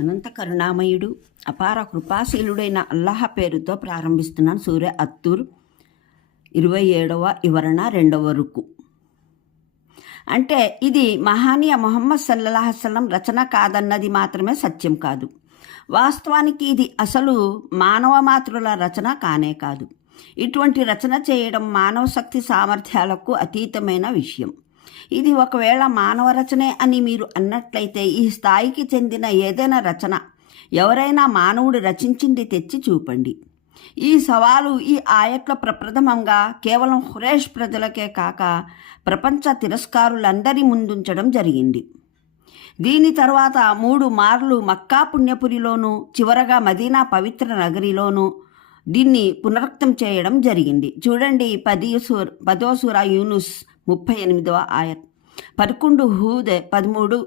అనంత కరుణామయుడు అపార కృపాశీలుడైన అల్లాహ్ పేరుతో ప్రారంభిస్తున్నాను. సూర్య అత్తూర్ 27వ వివరణ 2వ రుకు. అంటే ఇది మహానీయ ముహమ్మద్ సల్లల్లాహు అలైహి వసల్లం రచన కాదన్నది మాత్రమే సత్యం కాదు. వాస్తవానికి ఇది అసలు మానవ మాతృల రచన కానే కాదు. ఇటువంటి రచన చేయడం మానవ శక్తి సామర్థ్యాలకు అతీతమైన విషయం. ఇది ఒకవేళ మానవ రచనే అని మీరు అన్నట్లయితే ఈ స్థాయికి చెందిన ఏదైనా రచన ఎవరైనా మానవుడు రచించింది తెచ్చి చూపండి. ఈ సవాలు ఈ ఆయట్లో ప్రప్రథమంగా కేవలం ఖురేష్ ప్రజలకే కాక ప్రపంచ తిరస్కారులందరి ముందుంచడం జరిగింది. దీని తర్వాత 3 మార్లు మక్కా పుణ్యపురిలోనూ చివరగా మదీనా పవిత్ర నగరిలోనూ దీన్ని పునరుక్తం చేయడం జరిగింది. చూడండి 10వ సూరా యూనుస్ 38వ ఆయత్, 11 హూద్ 13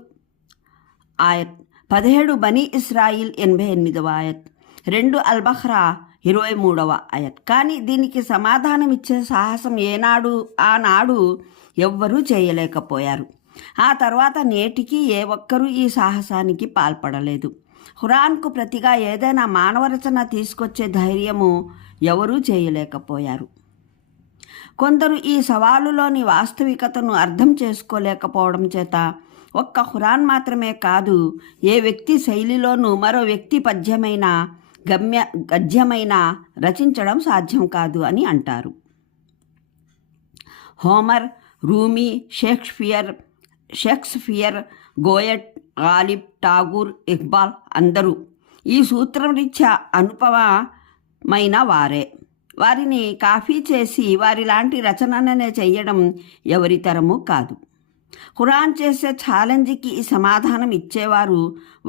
ఆయత్, 17 బనీ ఇస్రాయిల్ 88వ ఆయత్, 2 అల్-బఖ్రా 23వ ఆయత్. కానీ దీనికి సమాధానమిచ్చే సాహసం ఆనాడు ఎవ్వరూ చేయలేకపోయారు. ఆ తర్వాత నేటికి ఏ ఒక్కరూ ఈ సాహసానికి పాల్పడలేదు. ఖురాన్కు ప్రతిగా ఏదైనా మానవ రచన తీసుకొచ్చే ధైర్యము ఎవరూ చేయలేకపోయారు. కొందరు ఈ సవాలులోని వాస్తవికతను అర్థం చేసుకోలేకపోవడం చేత ఒక్క ఖురాన్ మాత్రమే కాదు, ఏ వ్యక్తి శైలిలోనూ మరో వ్యక్తి గద్యమైన రచించడం సాధ్యం కాదు అని అంటారు. Homer, Rumi, Shakespeare, Goethe, Ghalib, Tagore, Iqbal అందరూ ఈ సూత్రం రీత్యా అనుపమైన వారే. వారిని కాపీ చేసి వారిలాంటి రచననే చేయడం ఎవరి తరము కాదు. ఖురాన్ చేసే ఛాలెంజ్కి ఈ సమాధానం ఇచ్చేవారు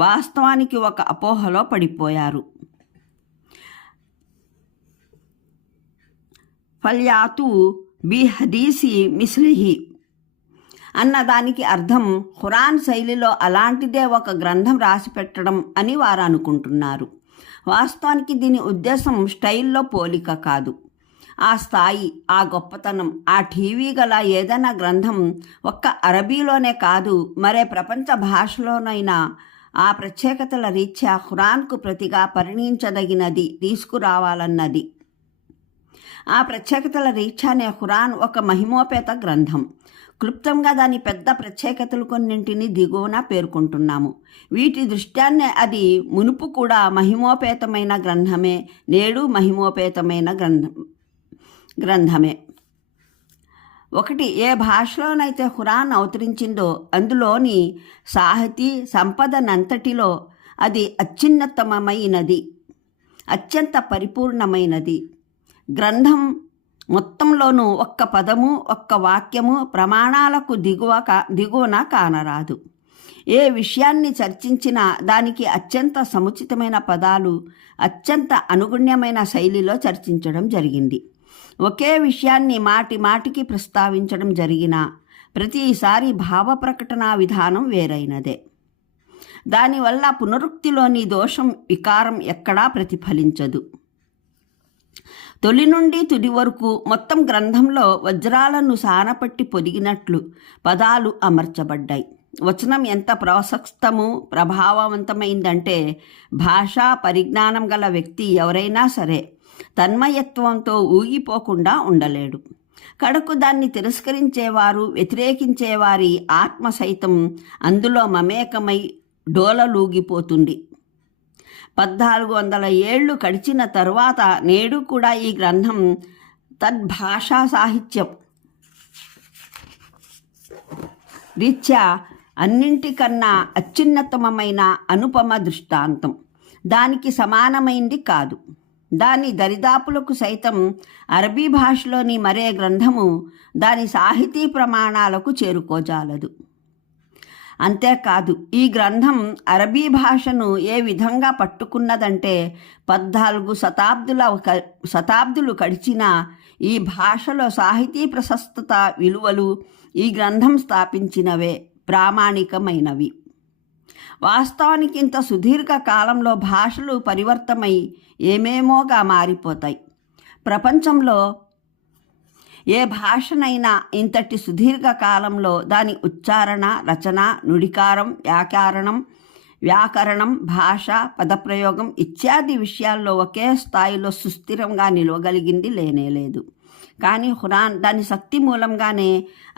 వాస్తవానికి ఒక అపోహలో పడిపోయారు. ఫల్యాతు బి హదీసి మిస్లిహి అన్నదానికి అర్థం ఖురాన్ శైలిలో అలాంటిదే ఒక గ్రంథం రాసిపెట్టడం అని వారు అనుకుంటున్నారు. వాస్తవానికి దీని ఉద్దేశం స్టైల్లో పోలిక కాదు. ఆ స్థాయి, ఆ గొప్పతనం, ఆ టీవీ గల ఏదైనా గ్రంథం ఒక్క అరబీలోనే కాదు మరే ప్రపంచ భాషలోనైనా ఆ ప్రత్యేకతల రీత్యా ఖురాన్కు ప్రతిగా పరిగణించదగినది తీసుకురావాలన్నది. ఆ ప్రత్యేకతల రీత్యానే ఖురాన్ ఒక మహిమోపేత గ్రంథం. క్లుప్తంగా దాని పెద్ద ప్రత్యేకతలు కొన్నింటిని దిగువన పేర్కొంటున్నాము. వీటి దృష్ట్యాన్నే అది మునుపు కూడా మహిమోపేతమైన గ్రంథమే, నేడు మహిమోపేతమైన గ్రంథమే. 1. ఏ భాషలోనైతే ఖురాన్ అవతరించిందో అందులోని సాహితీ సంపదనంతటిలో అది అత్యున్నతమైనది, అత్యంత పరిపూర్ణమైనది. గ్రంథం మొత్తంలోనూ ఒక్క పదము, ఒక్క వాక్యము ప్రమాణాలకు దిగువన కానరాదు. ఏ విషయాన్ని చర్చించినా దానికి అత్యంత సముచితమైన పదాలు, అత్యంత అనుగుణ్యమైన శైలిలో చర్చించడం జరిగింది. ఒకే విషయాన్ని మాటికి ప్రస్తావించడం జరిగినా ప్రతిసారి భావ ప్రకటన విధానం వేరైనదే. దానివల్ల పునరుక్తిలోని దోషం, వికారం ఎక్కడా ప్రతిఫలించదు. తొలి నుండి తుది వరకు మొత్తం గ్రంథంలో వజ్రాలను సానపట్టి పొదిగినట్లు పదాలు అమర్చబడ్డాయి. వచనం ఎంత ప్రశస్తము, ప్రభావవంతమైందంటే భాషా పరిజ్ఞానం గల వ్యక్తి ఎవరైనా సరే తన్మయత్వంతో ఊగిపోకుండా ఉండలేడు. కడకు దాన్ని తిరస్కరించేవారు, వ్యతిరేకించేవారి ఆత్మ సైతం అందులో మమేకమై డోలలూగిపోతుంది. 1400 ఏళ్లు గడిచిన తరువాత నేడు కూడా ఈ గ్రంథం తద్భాషా సాహిత్యం రీత్యా అన్నింటికన్నా అత్యున్నతమైన అనుపమ దృష్టాంతం. దానికి సమానమైంది కాదు. దాని దరిదాపులకు సైతం అరబీ భాషలోని మరే గ్రంథము దాని సాహితీ ప్రమాణాలకు చేరుకోజాలదు. అంతేకాదు, ఈ గ్రంథం అరబీ భాషను ఏ విధంగా పట్టుకున్నదంటే 14 శతాబ్దులు గడిచిన ఈ భాషలో సాహితీ ప్రశస్తత విలువలు ఈ గ్రంథం స్థాపించినవే, ప్రామాణికమైనవి. వాస్తవానికి ఇంత సుదీర్ఘ కాలంలో భాషలు పరివర్తమై ఏమేమోగా మారిపోతాయి. ప్రపంచంలో ఏ భాషనైనా ఇంతటి సుదీర్ఘ కాలంలో దాని ఉచ్చారణ, రచన, నుడికారం, వ్యాకరణం వ్యాకరణం, భాష, పదప్రయోగం ఇత్యాది విషయాల్లో ఒకే స్థాయిలో సుస్థిరంగా నిలవగలిగింది లేనేలేదు. కానీ ఖురాన్ దాని శక్తి మూలంగానే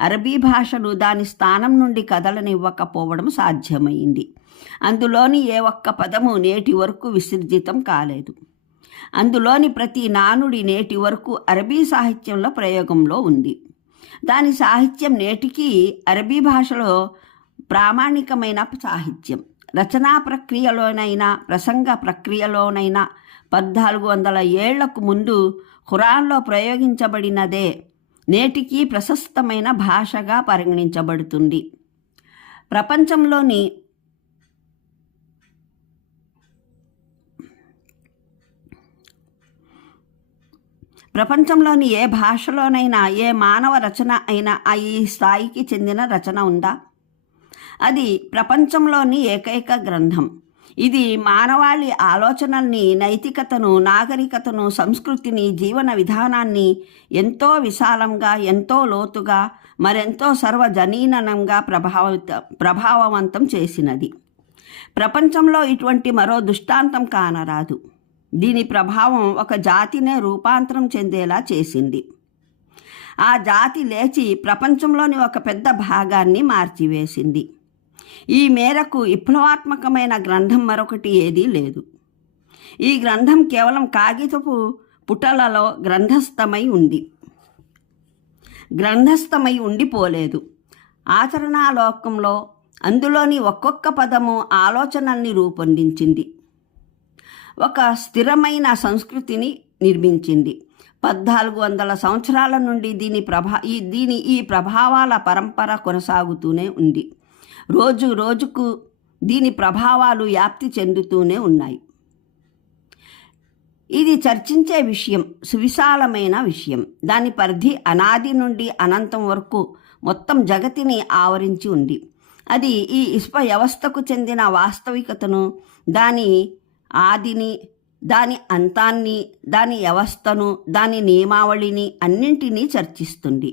అరబీ భాషను దాని స్థానం నుండి కదలనివ్వకపోవడం సాధ్యమైంది. అందులోని ఏ ఒక్క పదము నేటి వరకు విసర్జితం కాలేదు. అందులోని ప్రతి నానుడి నేటి వరకు అరబీ సాహిత్యంలో ప్రయోగంలో ఉంది. దాని సాహిత్యం నేటికీ అరబీ భాషలో ప్రామాణికమైన సాహిత్యం. రచనా ప్రక్రియలోనైనా ప్రసంగ ప్రక్రియలోనైనా 1400 ఏళ్లకు ముందు ఖురాన్లో ప్రయోగించబడినదే నేటికీ ప్రశస్తమైన భాషగా పరిగణించబడుతుంది. ప్రపంచంలోని ఏ భాషలోనైనా ఏ మానవ రచన అయినా ఈ స్థాయికి చెందిన రచన ఉందా? అది ప్రపంచంలోని ఏకైక గ్రంథం. ఇది మానవాళి ఆలోచనల్ని, నైతికతను, నాగరికతను, సంస్కృతిని, జీవన విధానాన్ని ఎంతో విశాలంగా, ఎంతో లోతుగా, మరెంతో సర్వజనీనంగా ప్రభావవంతం చేసినది. ప్రపంచంలో ఇటువంటి మరో దృష్టాంతం కానరాదు. దీని ప్రభావం ఒక జాతినే రూపాంతరం చెందేలా చేసింది. ఆ జాతి లేచి ప్రపంచంలోని ఒక పెద్ద భాగాన్ని మార్చివేసింది. ఈ మేరకు విప్లవాత్మకమైన గ్రంథం మరొకటి ఏదీ లేదు. ఈ గ్రంథం కేవలం కాగితపు పుటలలో గ్రంథస్థమై ఉండిపోలేదు. ఆచరణాలోకంలో అందులోని ఒక్కొక్క పదము ఆలోచనల్ని రూపొందించింది, ఒక స్థిరమైన సంస్కృతిని నిర్మించింది. 1400 సంవత్సరాల నుండి ఈ ప్రభావాల పరంపర కొనసాగుతూనే ఉంది. రోజు రోజుకు దీని ప్రభావాలు వ్యాప్తి చెందుతూనే ఉన్నాయి. ఇది చర్చించే విషయం సువిశాలమైన విషయం. దాని పరిధి అనాది నుండి అనంతం వరకు మొత్తం జగతిని ఆవరించి ఉంది. అది ఈ విశ్వ వ్యవస్థకు చెందిన వాస్తవికతను, దాని ఆదిని, దాని అంతాన్ని, దాని వ్యవస్థను, దాని నియమావళిని అన్నింటినీ చర్చిస్తుంది.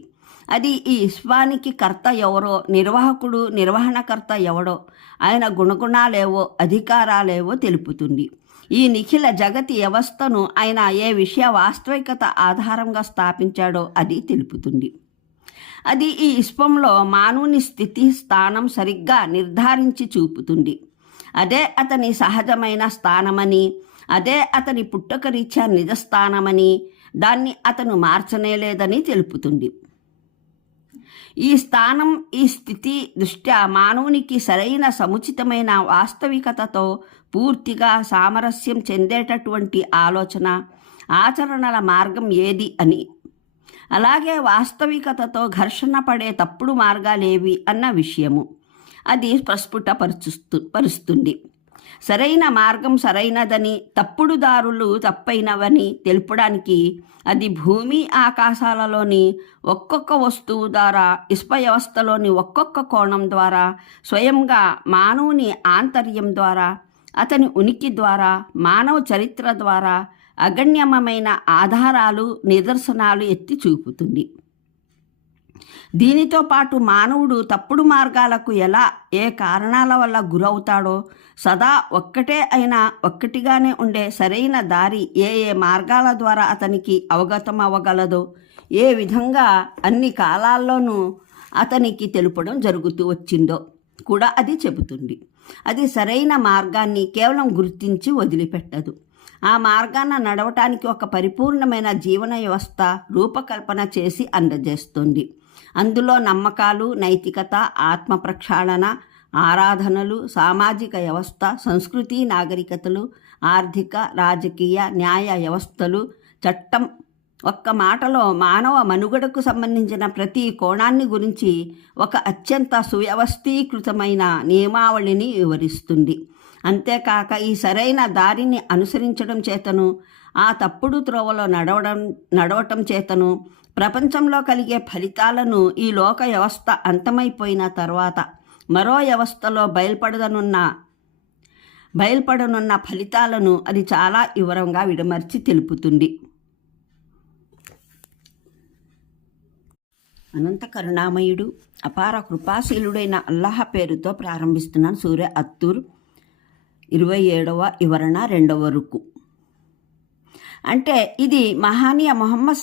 అది ఈ విశ్వానికి కర్త ఎవరో, నిర్వాహకుడు, నిర్వహణకర్త ఎవడో, ఆయన గుణగుణాలేవో, అధికారాలేవో తెలుపుతుంది. ఈ నిఖిల జగతి వ్యవస్థను ఆయన ఏ విషయ వాస్తవికత ఆధారంగా స్థాపించాడో అది తెలుపుతుంది. అది ఈ విశ్వంలో మానవుని స్థితి, స్థానం సరిగ్గా నిర్ధారించి చూపుతుంది. అదే అతని సహజమైన స్థానమని, అదే అతని పుట్టుకరీత్యా నిజస్థానమని, దాన్ని అతను మార్చనేలేదని తెలుపుతుంది. ఈ స్థానం, ఈ స్థితి దృష్ట్యా మానవునికి సరైన సముచితమైన వాస్తవికతతో పూర్తిగా సామరస్యం చెందేటటువంటి ఆలోచన, ఆచరణల మార్గం ఏది అని, అలాగే వాస్తవికతతో ఘర్షణ పడే తప్పుడు మార్గాలేవి అన్న విషయము అది పరుస్తుంది. సరైన మార్గం సరైనదని, తప్పుడు దారులు తప్పైనవని తెలుపడానికి అది భూమి ఆకాశాలలోని ఒక్కొక్క వస్తువు ద్వారా, విశ్వ వ్యవస్థలోని ఒక్కొక్క కోణం ద్వారా, స్వయంగా మానవుని ఆంతర్యం ద్వారా, అతని ఉనికి ద్వారా, మానవ చరిత్ర ద్వారా అగణ్యమైన ఆధారాలు, నిదర్శనాలు ఎత్తి చూపుతుంది. దీనితో పాటు మానవుడు తప్పుడు మార్గాలకు ఎలా, ఏ కారణాల వల్ల గురవుతాడో, సదా ఒక్కటే అయినా ఒక్కటిగానే ఉండే సరైన దారి ఏ ఏ మార్గాల ద్వారా అతనికి అవగతం అవ్వగలదో, ఏ విధంగా అన్ని కాలాల్లోనూ అతనికి తెలుపడం జరుగుతూ వచ్చిందో కూడా అది చెబుతుంది. అది సరైన మార్గాన్ని కేవలం గుర్తించి వదిలిపెట్టదు. ఆ మార్గాన నడవటానికి ఒక పరిపూర్ణమైన జీవన వ్యవస్థ రూపకల్పన చేసి అందజేస్తుంది. అందులో నమ్మకాలు, నైతికత, ఆత్మ ప్రక్షాళన, ఆరాధనలు, సామాజిక వ్యవస్థ, సంస్కృతి, నాగరికతలు, ఆర్థిక, రాజకీయ, న్యాయ వ్యవస్థలు, చట్టం, ఒక్క మాటలో మానవ మనుగడకు సంబంధించిన ప్రతి కోణాన్ని గురించి ఒక అత్యంత సువ్యవస్థీకృతమైన నియమావళిని వివరిస్తుంది. అంతేకాక ఈ సరైన దారిని అనుసరించడం చేతను, ఆ తప్పుడు త్రోవలో నడవటం చేతను ప్రపంచంలో కలిగే ఫలితాలను ఈ లోక వ్యవస్థ అంతమైపోయిన తర్వాత మరో వ్యవస్థలో బయల్పడనున్న ఫలితాలను అది చాలా వివరంగా విడమర్చి తెలుపుతుంది. అనంత కరుణామయుడు, అపార కృపాశీలుడైన అల్లాహ్ పేరుతో ప్రారంభిస్తున్నాను. సూర అత్తూర్ 27వ వివరణ 2వ రుకు. అంటే ఇది మహానీయ మొహమ్మద్